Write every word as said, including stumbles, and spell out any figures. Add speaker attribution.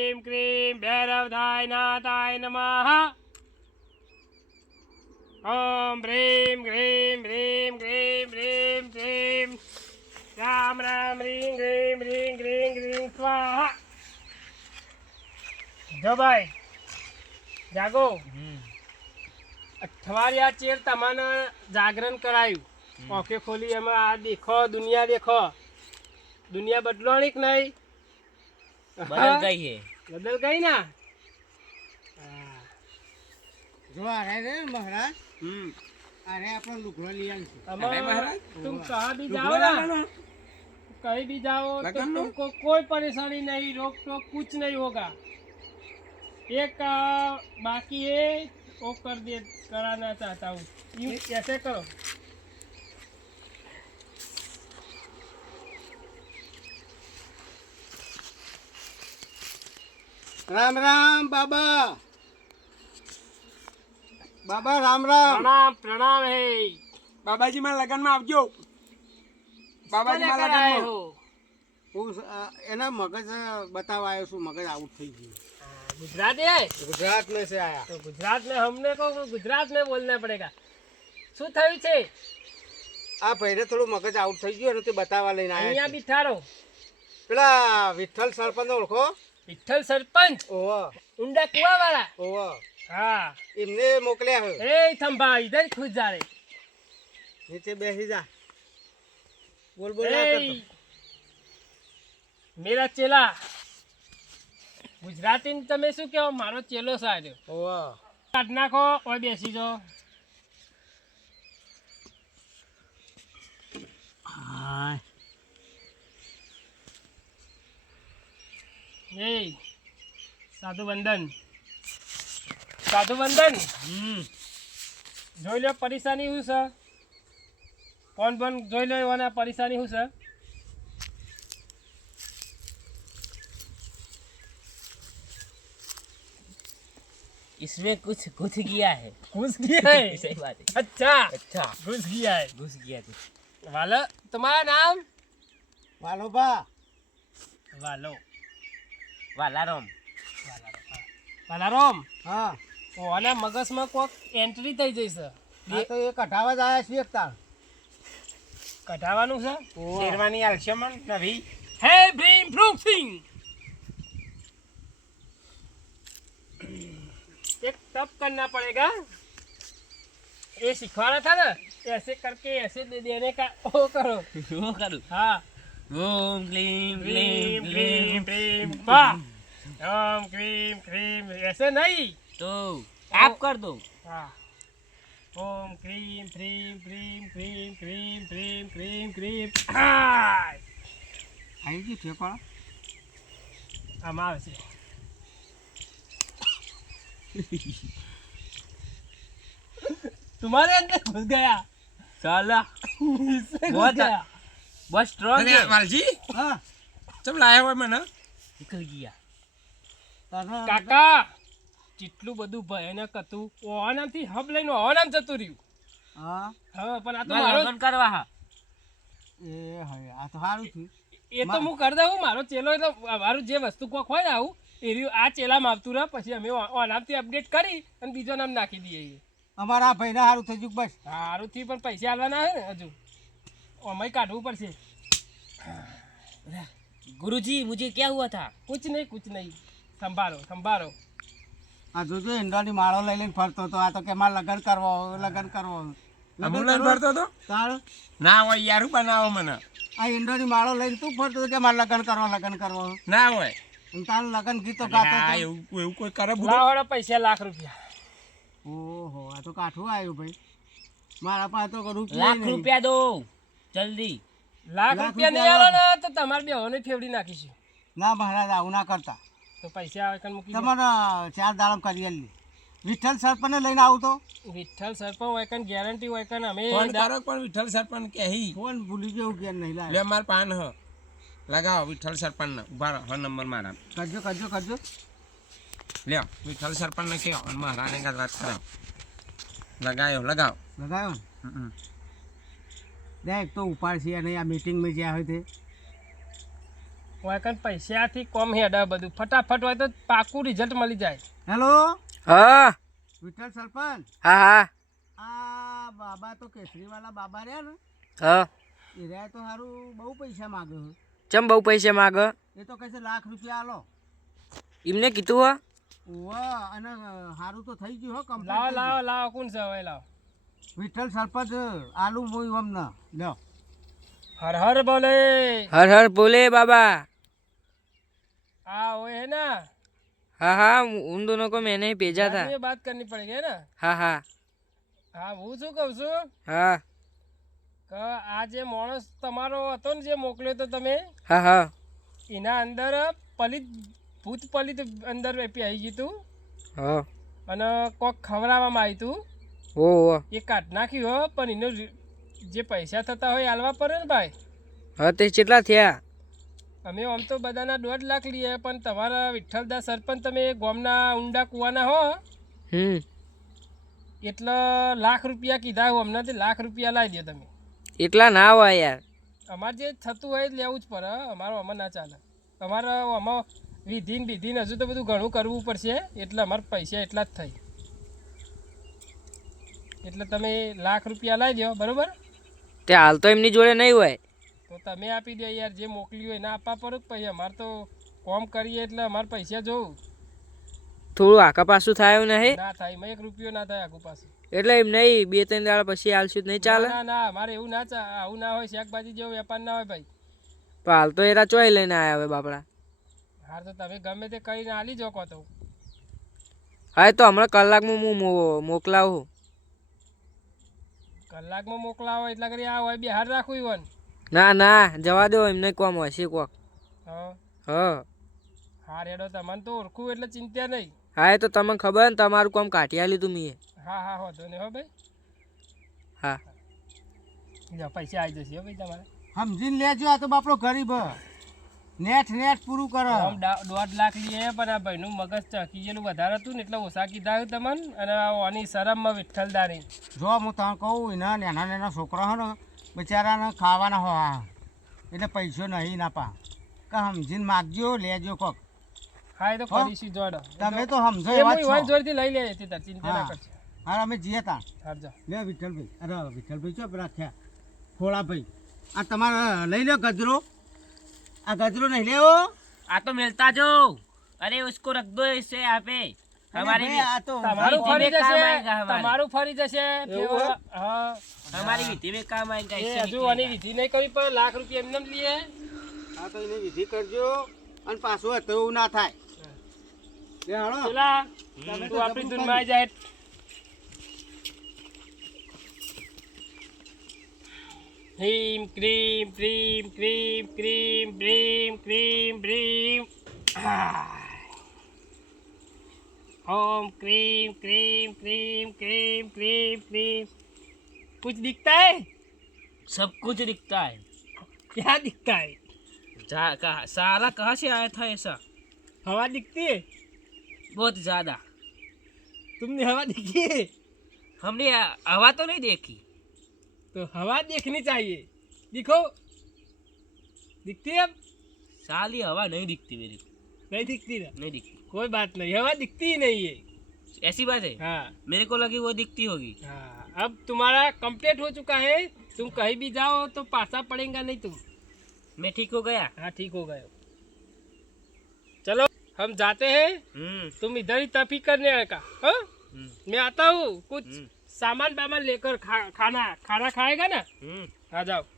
Speaker 1: ભ્રીમ cream ભૈરવધાય નાથાય નમઃ. ઓમ ભ્રીમ ક્રીમ ભ્રીમ ક્રીમ ભ્રીમ ક્રીમ રામ રામ રીમ રીમ રીમ રીમ રીમ સ્વાહા. જો ભાઈ જાગો. અઠવાડિયા ચેર તમને જાગરણ કરાયું. ઓકે ખોલી એમાં આ દેખો દુનિયા દેખો. દુનિયા બદલાણી કે નહીં?
Speaker 2: બદલ ગઈ હે.
Speaker 1: બદલ ગઈ ના.
Speaker 3: જો અરે રે મહારાજ
Speaker 1: હમ
Speaker 3: અરે આપણો લુગડો લઈ આવીશું.
Speaker 1: अरे महाराज तुम कहाँ भी जाओ ना, कहीं भी जाओ तो तुमको कोई परेशानी नहीं, रोक टोक कुछ नहीं होगा. एक आ, बाकी है वो कर दे कराना चाहता हूँ. यूं ऐसे करो.
Speaker 3: રામ રામ બાબા. બાબા રામ રામ.
Speaker 1: प्रणाम प्रणाम है.
Speaker 4: બાબાજી માં લગન માં આવજો. બાબાજી માં લગન માં
Speaker 1: हो
Speaker 3: હું અ, એના મગજ બતાવવા આવ્યો છું. મગજ આઉટ થઈ ગયું.
Speaker 1: गुजराती है
Speaker 3: ગુજરાત મેં સે આયા.
Speaker 1: तो गुजरात में हमने को गुजरात में बोलना पड़ेगा. શું થયું છે?
Speaker 3: આ ભાઈને થોડું મગજ આઉટ થઈ ગયું અને તે બતાવવા લઈને
Speaker 1: અહીંયા
Speaker 3: આવ્યા છે.
Speaker 1: બિઠાડો.
Speaker 3: પેલા વિઠ્ઠલ સરપંચ ઓળખો?
Speaker 1: વિઠ્ઠલ સરપંચ
Speaker 3: ઓહો
Speaker 1: ઊંડા કુવા વાળા.
Speaker 3: ઓહો
Speaker 1: हाँ
Speaker 3: એમને મોકલ્યા છે.
Speaker 1: ए थंबा इधर खुद जा रहे.
Speaker 3: નીચે બેસી જા. બોલ બોલ ના
Speaker 1: ए,
Speaker 3: કરતો.
Speaker 1: मेरा चेला ગુજરાતી ને તમે શું કહો? મારો ચેલો સાર્યો.
Speaker 3: ઓહો
Speaker 1: કાઢ નાખો ઓય બેસી જો.
Speaker 3: હાય
Speaker 1: એ સાધુ વંદન સાધુ વંદન જોઈ લો પરેશાની શું છે. કોણ પણ જોઈ લો એવાના પરેશાની શું છે.
Speaker 2: इसमें कुछ घुस गया है.
Speaker 1: घुस गया है.
Speaker 2: सही बात है.
Speaker 1: अच्छा
Speaker 2: अच्छा
Speaker 1: घुस गया है.
Speaker 2: घुस गया कुछ.
Speaker 1: वालो तुम्हारा नाम?
Speaker 3: વાલોબા.
Speaker 1: वालो
Speaker 2: વાલારામ.
Speaker 1: વાલારામ.
Speaker 3: હા
Speaker 1: ઓના મગજમાં કોક એન્ટ્રી થઈ જઈ છે.
Speaker 3: આ તો એ કઢાવા જ આવ્યા છીએ એક તાર.
Speaker 1: કઢાવાનું છે.
Speaker 3: ઓહો.
Speaker 4: શેરવાની આલશે મન નવી.
Speaker 1: હે ભીમ ભ્રૂમ સિંહ. एक तप करना पड़ेगा. ये सिखवाना था ना, ऐसे करके ऐसे दे देने का वो करो.
Speaker 2: वो करूँ.
Speaker 1: हाँ
Speaker 2: ओम क्लीम
Speaker 1: क्रीम
Speaker 2: क्लीम
Speaker 1: क्रीम
Speaker 2: क्लीम.
Speaker 1: क्रीम वाह. ओम क्रीम क्रीम ऐसे नहीं.
Speaker 2: तो आप कर दो.
Speaker 1: हाँ ओम क्रीम क्रीम क्रीम क्रीम क्रीम क्रीम क्रीम क्रीम. हाँ
Speaker 3: આવી ગયું ઠેકાણા?
Speaker 1: આમાં આવે છે. तुम्हारे अंदर घुस गया.
Speaker 2: साला
Speaker 1: इससे घुस
Speaker 2: बहुत
Speaker 1: गया.
Speaker 2: बहुत स्ट्रॉन्ग
Speaker 4: અરે
Speaker 2: है.
Speaker 4: વાલજી
Speaker 3: હા
Speaker 4: ચમ લાયા હોય મને.
Speaker 2: निकल गया.
Speaker 3: તને
Speaker 1: કાકા જેટલું બધું ભયાનક હતું ઓનામથી હબ લઈને ઓનામ જતું રહ્યું.
Speaker 3: હા
Speaker 1: હા પણ આ તો
Speaker 2: मैं
Speaker 1: મારો
Speaker 2: लगन करवा हा.
Speaker 3: એ હવે આ તો સારું થયું.
Speaker 1: એ તો હું કરી દઉં. મારો ચેલો એટલે મારું જે વસ્તુ કોક હોય ને આવું એ રહ્યું આ ચેલામાં આવતું રહે. પછી અમે ઓનામથી અપડેટ કરી અને બીજો નામ નાખી દઈએ.
Speaker 3: અમારા આ ભાઈને સારું થઈ ગયું બસ.
Speaker 1: સારુંથી પણ પૈસા આલવાના હોય ને હજુ અમાય કાઢવું પડશે.
Speaker 2: गुरुजी मुझे क्या हुआ था.
Speaker 1: કુછ નહીં કુછ નહીં. સંભાળો સંભાળો.
Speaker 3: આ જોજો ઈંડાની માળો લઈ લઈને ફરતો હતો. આ તો કે મારે લગ્ન કરવો લગ્ન કરવો.
Speaker 4: અમુલન ભરતો તો
Speaker 3: તાર
Speaker 4: ના હોય યારું બનાવો મને.
Speaker 3: આ ઈંડાની માળો લઈને તું ફરતો હતો કે મારે લગ્ન કરવો લગ્ન કરવો.
Speaker 4: ના હોય.
Speaker 3: અને તારું લગ્ન ગીતો ગાતો
Speaker 4: હા,
Speaker 3: હતો.
Speaker 4: એવું એવું કોઈ કરે બુડો.
Speaker 1: લાવડો પૈસા લાખ રૂપિયા.
Speaker 3: ઓહો આ તો કાઠું આવ્યું ભાઈ. મારા પાસે તો રૂપિયા
Speaker 2: लाख
Speaker 3: નહીં.
Speaker 2: रुपया दो जल्दी.
Speaker 1: લાખ
Speaker 3: લાખ
Speaker 1: રૂપિયા નહીં
Speaker 3: રૂપિયા
Speaker 1: આલો ને તો તમારે બેહોને ફેવડી નાખીશું.
Speaker 3: ના મહારાજ આવું ના કરતા.
Speaker 1: તો પૈસા આવે કન મૂકી દો.
Speaker 3: તમારે ચાર દાડમ કરી આલી. વિઠ્ઠલ સરપંચને લઈને આવું તો
Speaker 1: વિઠ્ઠલ સરપંચ હોય કન ગેરંટી હોય કન અમે
Speaker 4: ફોન કરો પણ વિઠ્ઠલ સરપંચ કે હી
Speaker 3: ફોન ભૂલી ગયો કે નહીં
Speaker 4: લે
Speaker 3: લાવે.
Speaker 4: માર પાન હ લગાવો વિઠ્ઠલ સરપંચ ને ઉભા રહો હ નંબર મારા
Speaker 3: કરજો કરજો કરજો.
Speaker 4: લ્યો વિઠ્ઠલ સરપંચ ને કયો અને મહારાણી કાંઈ વાત કરાવો. લગાયો લગાવો.
Speaker 3: લગાયો ને
Speaker 4: હમ.
Speaker 3: દેખ તો ઉપાડ છે અને આ મીટિંગમાં જ્યાં હોય તે
Speaker 1: વાયકન પૈસાથી કોમ હેડા બધું ફટાફટ હોય તો પાકું રિઝલ્ટ મળી જાય.
Speaker 3: હેલો
Speaker 5: હા
Speaker 3: વિઠ્ઠલ સરપંચ,
Speaker 5: હા હા
Speaker 3: આ બાબા તો કેસરીવાલા બાબા રહ્યા ને,
Speaker 5: હા
Speaker 3: એ રહ્યા તો સારું બહુ પૈસા માગે છે.
Speaker 5: ચમ બહુ પૈસા માગ
Speaker 3: એ તો કહે છે લાખ રૂપિયા આલો.
Speaker 5: એમને કીધું હો
Speaker 3: ઓવા અને સારું તો થઈ ગયું હો
Speaker 1: લાવો
Speaker 3: કમ્પ્લીટ.
Speaker 1: લાવો લાવો કોણ છે હવે લાવો.
Speaker 3: વિઠ્ઠલ સરપંચ આલુ મોઈ અમને લ્યો.
Speaker 1: હર હર બોલે.
Speaker 5: હર હર બોલે બાबा.
Speaker 1: हाँ वो है ना.
Speaker 5: हाँ हाँ उन दोनों को मैंने ही भेजा था.
Speaker 1: ये बात करनी पड़ेगी है ना.
Speaker 5: हाँ हाँ
Speaker 1: हाँ હું શું કહું છું
Speaker 5: हाँ
Speaker 1: કે આ જે માણસ તમારો હતો ને જે મોકલ્યો તો તમે
Speaker 5: हाँ हाँ
Speaker 1: એના અંદર પલિત ભૂત પલિત અંદર આવી ગયું હતું
Speaker 5: हाँ
Speaker 1: અને કોક ખવડાવવામાં આવ્યું હતું
Speaker 5: वो वो
Speaker 1: એ કાઢ નાખ્યું હો પણ એનો જે પૈસા થતા હોય એ આલવા પડે ને ભાઈ.
Speaker 5: हाँ તે કેટલા થયા?
Speaker 1: અમે આમ તો બધાના દોઢ લાખ લઈએ પણ તમારા વિઠ્ઠલદાસ સરપંચ તમે ગામના ઊંડા કૂવાના હો
Speaker 5: હમ
Speaker 1: એટલે લાખ રૂપિયા કીધા હું હમણાં લાખ રૂપિયા લાવી દો તમે.
Speaker 5: એટલા ના હોય યાર.
Speaker 1: અમારે જે થતું હોય લેવું જ પડે. અમારો આમાં ના ચાલે. અમારે આમાં વિધિન વિધિન હજુ તો બધું ઘણું કરવું પડશે એટલે અમારે પૈસા એટલા જ થાય. એટલે તમે લાખ રૂપિયા લાવી દો બરાબર.
Speaker 5: તે હાલ તો એમની જોડે નહીં હોય.
Speaker 1: તો તમે આપી દો યાર, જે મોકલ્યું હોય એના આપવા પડે પછી અમારે તો કોમ કરીએ એટલે અમારે પૈસા જોવું.
Speaker 5: થોડું આખા પાછું થાય એવું નહીં
Speaker 1: ના થાય એમાં એક રૂપિયો ના થાય આગુ પાસે.
Speaker 5: એટલે એમ નહીં બે ત્રણ દાડા પછી આલશું જ નહીં ચાલે.
Speaker 1: ના ના અમારે એવું ના ચા આવું ના હોય. શાકભાજી જેવો વેપાર ના હોય ભાઈ.
Speaker 5: પણ હાલ તો એરા ચોય લઈને આવ્યા હવે બાપડા.
Speaker 1: હાર તો તમે ગમે તે કરીને આલી જો કહો તો.
Speaker 5: હા તો હમણાં કલાકમાં હું મો- મોકલાવું.
Speaker 1: કલાકમાં મોકલાવો એટલા કરી આ હોય બિહાર રાખવું હોય ને.
Speaker 5: ના ના જવા દો એમને કોમ હશે કોક.
Speaker 1: હા
Speaker 5: હા
Speaker 1: હાર હેડો તમને તો ઓળખું એટલે ચિંતા નહીં.
Speaker 5: હા એ તો તમને ખબર ને તમારું કામ કાઢી આલ્યું તું મેં.
Speaker 1: હા હા હો તો ને હો ભાઈ.
Speaker 5: હા
Speaker 1: જો પૈસા આવી જશે હો ભાઈ તમારે.
Speaker 3: સમજીને લેજો, આ તો બાપડો ગરીબ હ. નેટ નેટ પૂરું કરો.
Speaker 1: આમ દા- દોઢ લાખ લઈએ પણ આ ભાઈનું મગજ ચકી ગયેલું વધારે હતું ને એટલે ઓછા કીધા તમને. અને આની શરમમાં વિઠ્ઠલદારી.
Speaker 3: જો હું તમને કહું એના નાના નાના છોકરા હોય ને બિચારાને ખાવાના હોય એટલે પૈસો નહીં ના પા કે સમજીને માગજો લેજો કોક.
Speaker 1: હા એ તો
Speaker 3: હો?
Speaker 1: કરીશું જોડો.
Speaker 3: તમે તો સમજો
Speaker 1: એ
Speaker 3: એવા
Speaker 1: હું
Speaker 3: જ
Speaker 1: ઈવન
Speaker 3: છો.
Speaker 1: જોડેથી લઈ લે છે તાર ચિંતા ના
Speaker 3: હા
Speaker 1: કરશે.
Speaker 3: હા અમે જઈએ તા
Speaker 1: હાર જાઓ.
Speaker 3: લે વિઠ્ઠલભાઈ. અરે વિઠ્ઠલભાઈ ચો રાખ્યા ખોળાભાઈ, આ તમારે લઈ લો ગજરો. આ ગજરો નહીં લેવો.
Speaker 2: आ तो मिलता जो, अरे उसको रख दो इसे यहाँ पे. हमारी
Speaker 3: ભાઈ, આ તો
Speaker 1: તમારું
Speaker 2: વિધિ
Speaker 1: ફરી
Speaker 2: મેં કામ
Speaker 1: જશે.
Speaker 2: આएगा हमारे.
Speaker 1: તમારું ફરી જશે.
Speaker 3: એવું હે?
Speaker 1: હા
Speaker 2: हमारी विधि में काम आएगा
Speaker 1: એ
Speaker 2: इससे
Speaker 1: હજુ આની વિધિ નહીં કરી પણ લાખ રૂપિયા એમને જ લઈએ.
Speaker 3: આ તો એને વિધિ કરજો અને પાછું હતું એવું ના થાય. લે હાલો.
Speaker 1: પેલા
Speaker 3: તમે તો
Speaker 1: તું આપણી
Speaker 3: જબરું
Speaker 1: ધૂનમાં આવી જાય. ह्रीं क्रीं प्रीं क्रीं क्रीं प्रीं क्रीं प्रीं ओम क्रीं क्रीं क्रीं क्रीं क्रीं प्रीं. कुछ दिखता है?
Speaker 2: सब कुछ दिखता है.
Speaker 1: क्या दिखता है?
Speaker 2: जा, कहा, सारा कहाँ से आया था ऐसा?
Speaker 1: हवा दिखती है?
Speaker 2: बहुत ज्यादा.
Speaker 1: तुमने हवा देखी है?
Speaker 2: हमने हवा तो नहीं देखी.
Speaker 1: तो हवा देखनी चाहिए. दिखो, दिखती है अब?
Speaker 2: साली हवा नहीं दिखती मेरे को.
Speaker 1: नहीं दिखती ना?
Speaker 2: नहीं दिखती.
Speaker 1: कोई बात नहीं, हवा दिखती ही नहीं है.
Speaker 2: ऐसी बात है.
Speaker 1: हाँ
Speaker 2: मेरे को लगी वो दिखती होगी.
Speaker 1: हाँ. अब तुम्हारा कंप्लीट हो चुका है. तुम कहीं भी जाओ तो पासा पड़ेगा नहीं तुम.
Speaker 2: मैं ठीक हो गया.
Speaker 1: हाँ ठीक हो गए. चलो हम जाते हैं.
Speaker 2: हम्म
Speaker 1: तुम इधर ही तफी करने का. हाँ
Speaker 2: हम्म
Speaker 1: मैं आता हूँ. कुछ
Speaker 2: हम्म
Speaker 1: सामान वामान लेकर खा, खाना खाना खाएगा ना.
Speaker 2: हम्म
Speaker 1: आ जाओ.